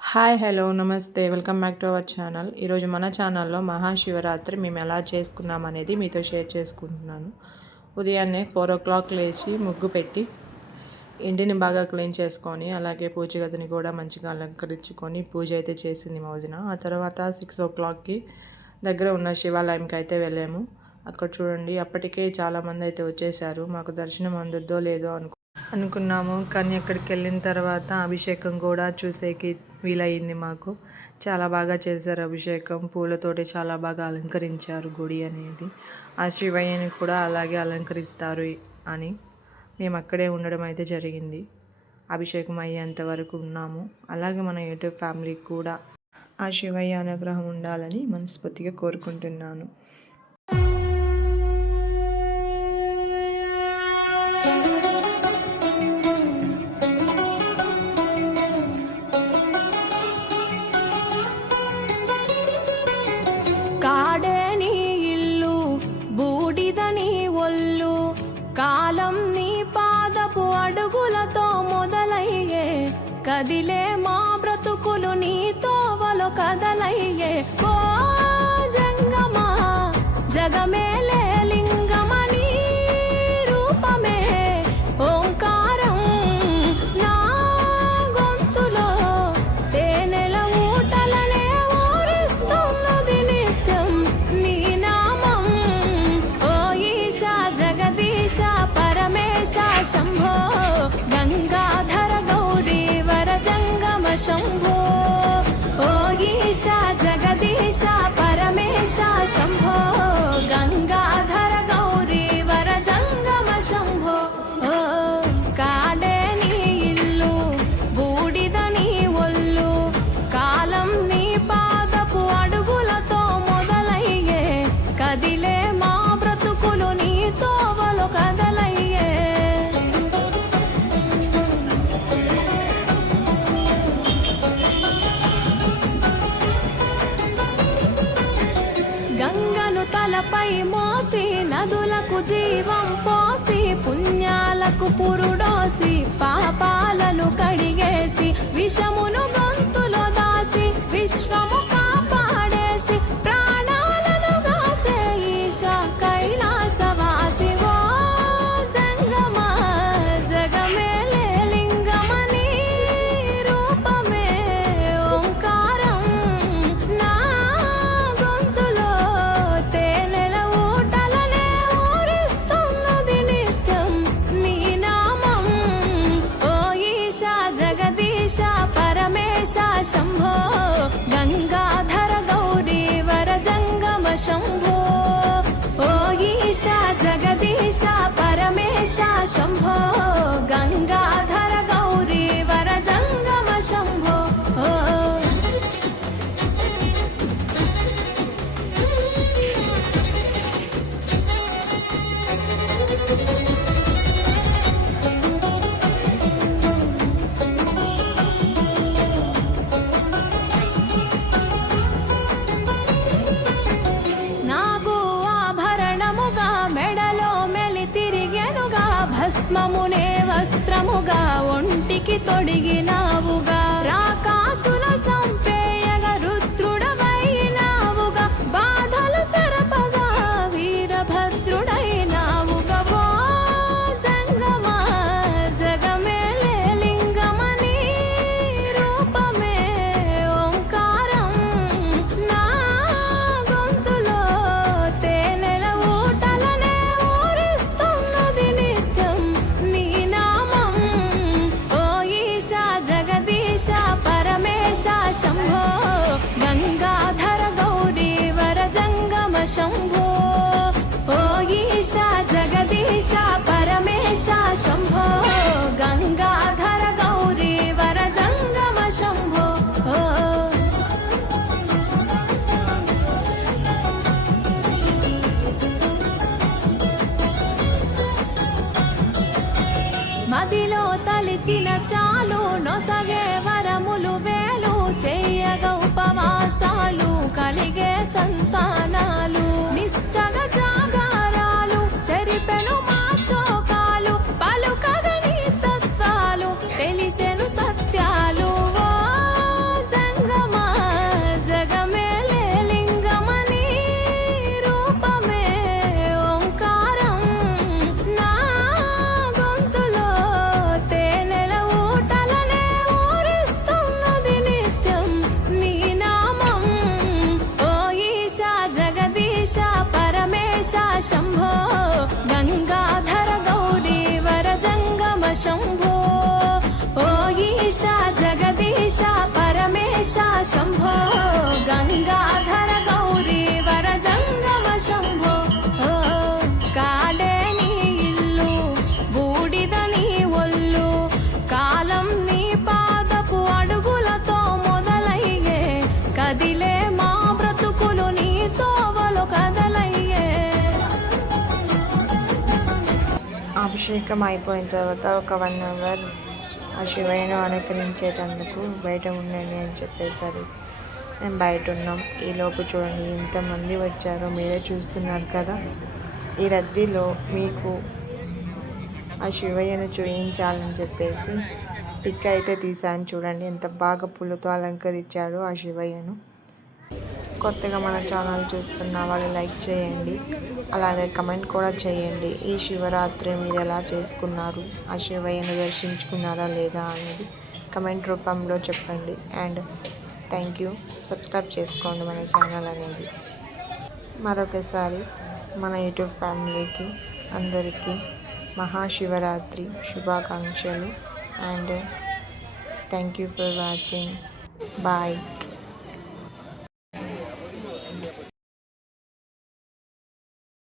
Hi hello నమస్తే welcome back to our channel. ఈరోజు మన ఛానల్లో మహాశివరాత్రి మేము ఎలా చేసుకున్నాం అనేది మీతో షేర్ చేసుకుంటున్నాను. ఉదయాన్నే 4 o'clock లేచి ముగ్గు పెట్టి ఇంటిని బాగా క్లీన్ చేసుకొని అలాగే పూజ గదిని కూడా మంచిగా అలంకరించుకొని పూజ అయితే చేసింది మా వదిన. ఆ తర్వాత 6 o'clockకి దగ్గర ఉన్న శివాలయంకి అయితే వెళ్ళాము. అక్కడ చూడండి అప్పటికే చాలామంది అయితే వచ్చేసారు. మాకు దర్శనం అందుద్దో లేదో అనుకున్నాము, కానీ అక్కడికి వెళ్ళిన తర్వాత అభిషేకం కూడా చూసేకి వీలయ్యింది మాకు. చాలా బాగా చేశారు అభిషేకం, పూలతోటి చాలా బాగా అలంకరించారు గుడి అనేది. ఆ శివయ్యని కూడా అలాగే అలంకరిస్తారు అని మేము అక్కడే ఉండడం అయితే జరిగింది. అభిషేకం అయ్యేంత వరకు ఉన్నాము. అలాగే మన యూట్యూబ్ ఫ్యామిలీకి కూడా ఆ శివయ్య అనుగ్రహం ఉండాలని మనస్ఫూర్తిగా కోరుకుంటున్నాను. కాడేని ఇల్లు బూడిదని ఒళ్ళు, కాలం నీ పాదపు అడుగులతో మొదలయ్యే, కదిలే మా బ్రతుకులు నీ తోవలో కదలయ్యే. ఓ జంగమా జగమేలే లింగమని రూపమే ఓంకారం నా గొంతులో తేనెల ఊటలనే ఊరిస్తున్నది నిత్యం నీ నామం. ఓ ఈశా జగదీశ పరమేశ శంభో, గంగాధర గౌరీ వర జంగమ శంభో. ఓ ఈశా జగదీశ పరమేశ శంభో, గంగాధర గౌరీ వర జంగమ శంభో. ఓ కాడేని ఇల్లు బూడిదని ఒళ్ళు, కాలం నీ పాదపు అడుగులతో మొదలయ్యే, కదిలే మా బ్రతుకులు నీ తోవలో కదలయ్యే. గంగను తలపై మోసి నదులకు జీవం పోసి, పుణ్యాలకు పురుడోసి పాపాలను కడిగేసి, విషమును గొంతులో దాసి విశ్వము కాపాడేసి, ప్రాణాలను గాసే ఈశా కైలాసవాసి. ఓ జంగమా జగమేలే లింగమని రూపమే ఓంకారం నా గొంతులో తేనెల ఊటలనే ఊరిస్తున్నది నిత్యం నీ నామం. ఓ ఈశా జగదీశ పరమేశ శంభో, గంగాధర గౌరీ వర జంగమ శంభో. ఓ ఈశా జగదీశ పరమేశ శంభో, గంగాధర గౌరీ వర జంగమ శంభో. ఓ నాగు ఆభరణముగా మెడలో మెలి తిరిగెనుగా, భస్మమునే వస్త్రముగా ఒంటికి తొడిగినావుగా, రాకాసుల సంపేయగా రుద్రుడవైనావుగా, బాధలు చెరపగా వీరభద్రుడైనావుగా. ఓ జంగమా జగమేలే లింగమని రూపమే ఓంకారం నా గొంతులో తేనెల ఊటలనే ఊరిస్తున్నది నిత్యం నీ నామం. ఓ ఈశా జగదీశ పరమేశ శంభో, గంగాధర గౌరీ వర జంగమ శంభో. ఓ ఈశా జగదీశ పరమేశ శంభో, గంగాధర గౌరీ వర జంగమ శంభో. ఓ మదిలో తలిచిన చాలు నొసగే వరములు వేలు, చెయ్యగ ఉపవాసాలు కలిగే సంతానాలు, నిష్టగా జాగారాలు చెరిపెను మా శోకాలు, పలుకగని తత్వాలు తెలిసెను సత్యాలు. ఓ శంభో గంగాధర గౌరీ వర జంగమ శంభో ఓ, కాడే నీ ఇల్లు బూడిద నీ ఒళ్ళు కాలం నీ పాదపు అడుగులతో మొదలయ్యే కదిలే మా బ్రతుకులు నీ తోవలు కదలయ్యే. అభిషేకం అయిపోయిన తర్వాత ఒక 1 అవర్ ఆ శివయ్యను అనుకరించేటందుకు బయట ఉండండి అని చెప్పేశారు. మేము బయట ఉన్నాం. ఈలోపు చూడండి ఎంతమంది వచ్చారో మీరే చూస్తున్నారు కదా. ఈ రద్దీలో మీకు ఆ శివయ్యను చూయించాలని చెప్పేసి పిక్ అయితే తీసాను. చూడండి ఎంత బాగా పూలతో అలంకరించాడో ఆ శివయ్యను. కొత్తగా మన ఛానల్ చూస్తున్న వాళ్ళు లైక్ చేయండి, అలాగే కమెంట్ కూడా చేయండి. ఈ శివరాత్రి మీరు ఎలా చేసుకున్నారు, ఆ శివయ్యను దర్శించుకున్నారా లేదా అనేది కమెంట్ రూపంలో చెప్పండి. And thank you. సబ్స్క్రైబ్ చేసుకోండి మన ఛానల్ అనేది. మరొకసారి మన యూట్యూబ్ ఫ్యామిలీకి అందరికీ మహాశివరాత్రి శుభాకాంక్షలు. And thank you for watching. Bye.